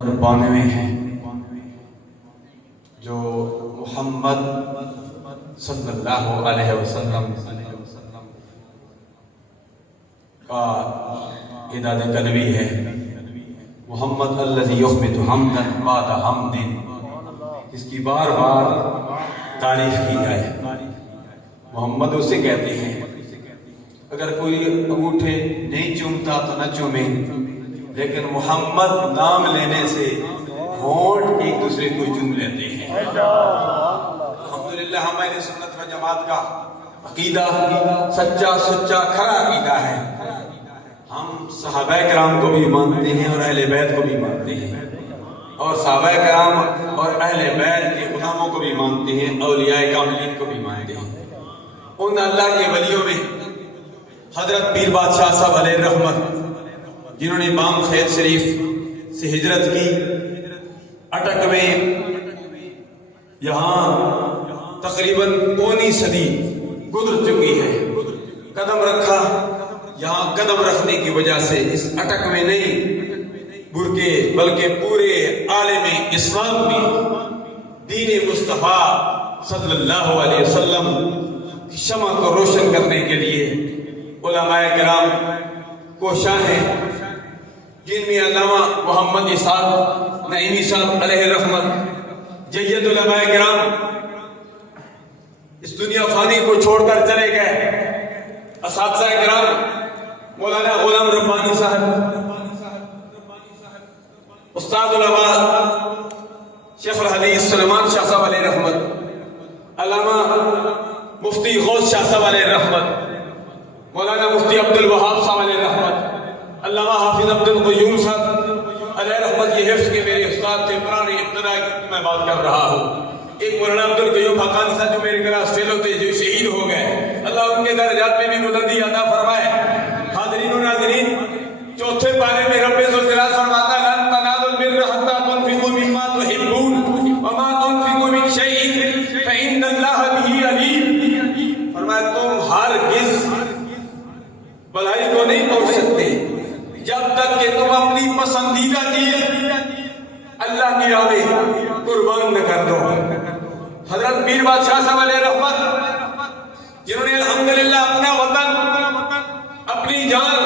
92 ہیں جو محمد صلی اللہ علیہ وسلم کا عداد قلبی ہے۔ محمد الذی یخبط حمدا بعد حمد، اس کی بار بار تعریف کی جائے۔ محمد اسے کہتے ہیں اگر کوئی انگوٹھے نہیں چومتا تو نہ چومے، لیکن محمد نام لینے سے ہونٹ ایک دوسرے کو چوم لیتے ہیں۔ الحمدللہ ہماری سنت و جماعت کا عقیدہ سچا کھرا عقیدہ ہے۔ ہم صحابہ کرام کو بھی مانتے ہیں اور اہل بیت کو بھی مانتے ہیں، اور صحابہ کرام اور اہل بیت کے غلاموں کو بھی مانتے ہیں، اولیاء کاملین کو بھی مانتے ہیں۔ ان اللہ کے ولیوں میں حضرت پیر بادشاہ صاحب علیہ رحمت، جنہوں نے بام خیر شریف سے ہجرت کی، اٹک میں یہاں تقریباً پونی صدی گزر چکی ہے، قدم رکھا۔ یہاں قدم رکھنے کی وجہ سے اس اٹک میں نہیں بلکہ پورے عالم اسلام میں دین مصطفیٰ صلی اللہ علیہ وسلم کی شمع کو روشن کرنے کے لیے علماء کرام کوشاں ہیں، جن میں علامہ محمد اسحاق نعیمی صاحب علیہ رحمت جید علماء کرام اس دنیا فانی کو چھوڑ کر چلے گئے۔ اساتذہ کرام مولانا غلام ربانی صاحب، استاد علماء شیخ الحدیث سلیمان شاہ صاحب علیہ رحمت، علامہ مفتی غوث شاہ صاحب علیہ رحمت، مولانا مفتی عبد الوہاب صاحب علیہ رحمت، علامہ حافظ عبد القیوم صاحب علیہ رحمت، یہ حفظ کے میرے استاد تھے پرانے ابتدا کی میں بات کر رہا ہوں۔ ایک مولانا عبد القیوم حقانی صاحب جو میرے کلاس فیلو تھے، جو شہید ہو گئے، اللہ ان کے درجات میں بھی بلندی عطا فرمائے۔ حاضرین و ناظرین، چوتھے پارے میں رب ذوالجلال فرماتا ہے لن تنالوا البر حتى تنفقوا مما تحبون وما تنفقوا من شيء فإن الله به عليم۔ فرمایا تم ہرگز بھلائی کو نہیں پہنچ سکتے جب تک کہ تم اپنی پسندیدہ چیز اللہ کی راہ میں قربان نہ کر دو۔ حضرت پیر بادشاہ صاحب علیہ رحمت، جنہوں نے الحمدللہ اپنا وطن، اپنی جان